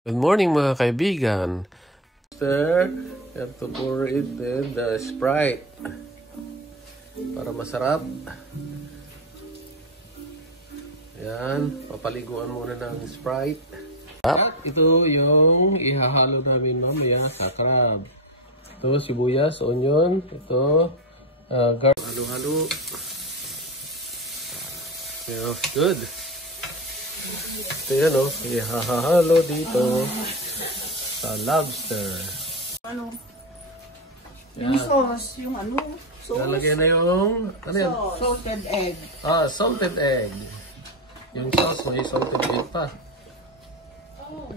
Good morning mga kaibigan. Sir, you have to pour it in the Sprite para masarap. Ayan, papaliguan muna ng Sprite. At ito yung ihahalo namin mamaya sa crab. Ito sibuyas, onion, ito garlic. Halo-halo. Yeah, good. Ito yan o, ihahalo dito sa lobster. Ano? Yan. Yung sauce, yung ano? Sauce? Lalagyan na yung, ano yan? Salted egg. Ah, salted egg. Yung sauce, may salted egg pa. Oh.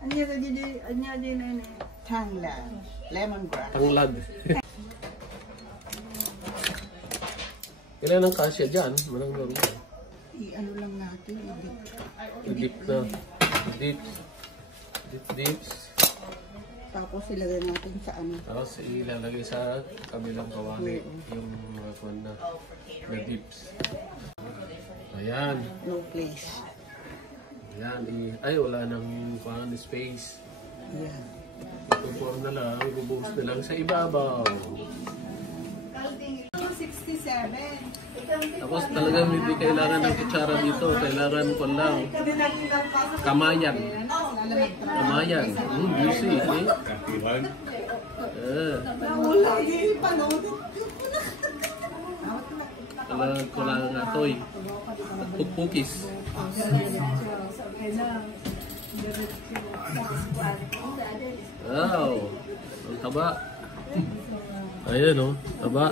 Anya din na yun. Tanglad. Lemongrass. Tanglad. Kailan ang kasya dyan? Manang normal. I-ano lang natin. I-dip na. Dip. Tapos ilagay natin sa ano. Tapos ilalagay sa kabilang kawali. Yung mga kuwan na dips. Ayan. No place. Ayan. Ay, wala nang kuwan space. Ayan. Ipuporm na lang. Ibubuhos na lang sa ibabaw. 67. Tapos talagang hindi kailangan ng kutsara dito. Kailangan ko lang kamayan. Kamayan. Juicy. Eh? Kailangan ko lang nga toy. At pukpukis. Wow. Ang taba. Ayan o. Taba.